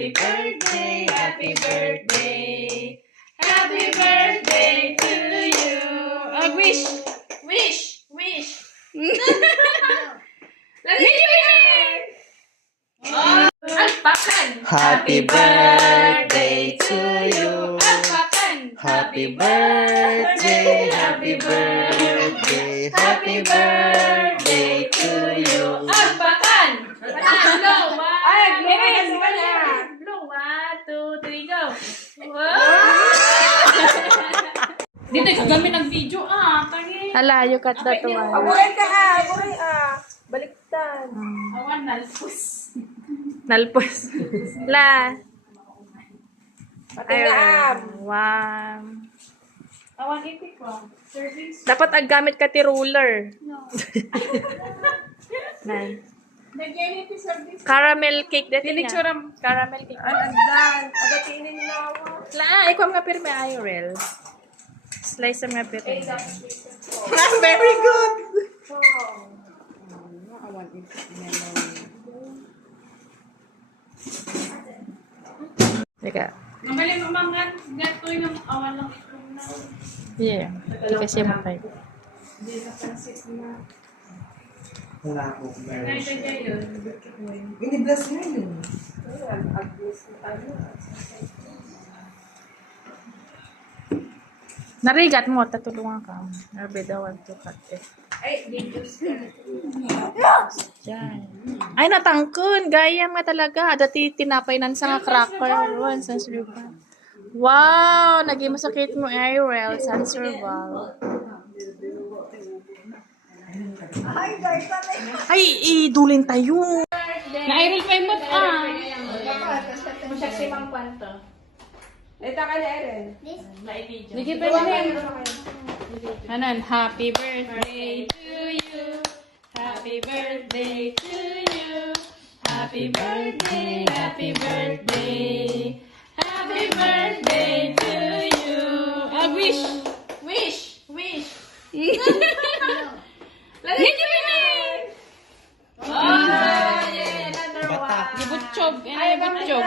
Happy birthday, happy birthday. Happy birthday to you. Oh, wish. Wish. Wish. Oh, alpakan. Happy birthday to you. Alpakan. Happy birthday, happy birthday, happy birthday to you. Alpakan. Blow. One. Blow. 1, 2, 3, go. Wow. Dito kami nag-video tangi. Hala, you cut that one. Aburay ka aburay Baliktad. Awan nalpus. Nalpos. La. Pati na Wow. Awan ipik ko. Service. Dapat aggamit ka ti ruler. No. Nan. Nagyan iti service. Caramel cake dati niya. Pinicturam. Caramel cake. Agdan. Agakinin na ako. La, ikaw nga pirme Irel. Slice ang nga pirme. Very good. Teka. Ngamali mamangan. Gatoy ng awan lang itlog na. Yeah. Kasi matay. Hindi na pansit na. Wala po. Ganito niya yun. Ini-bless na yun. Narigat mo, tatulungan ka. Narbe daw ang tukat eh. Ay, dangerous ka. Yan. Ay, natangkon. Gayam nga talaga. Dati tinapay nan sa nga cracker. One, Sansurval. Wow! Naging masakit mo, Irel. Sansurval. Ay, idulin tayo. Na-Irel pa yung mo't Masyak si Mang Kwanto. Ito ka na, Eren. Sige pa rin. Hanan, happy birthday to you. Happy birthday to you. Happy birthday, happy birthday. Happy birthday to you. Wish. Wish. Wish. Lagi niyo pinay. Oh, yeah, another one. Gibutchog. Ay, butchog.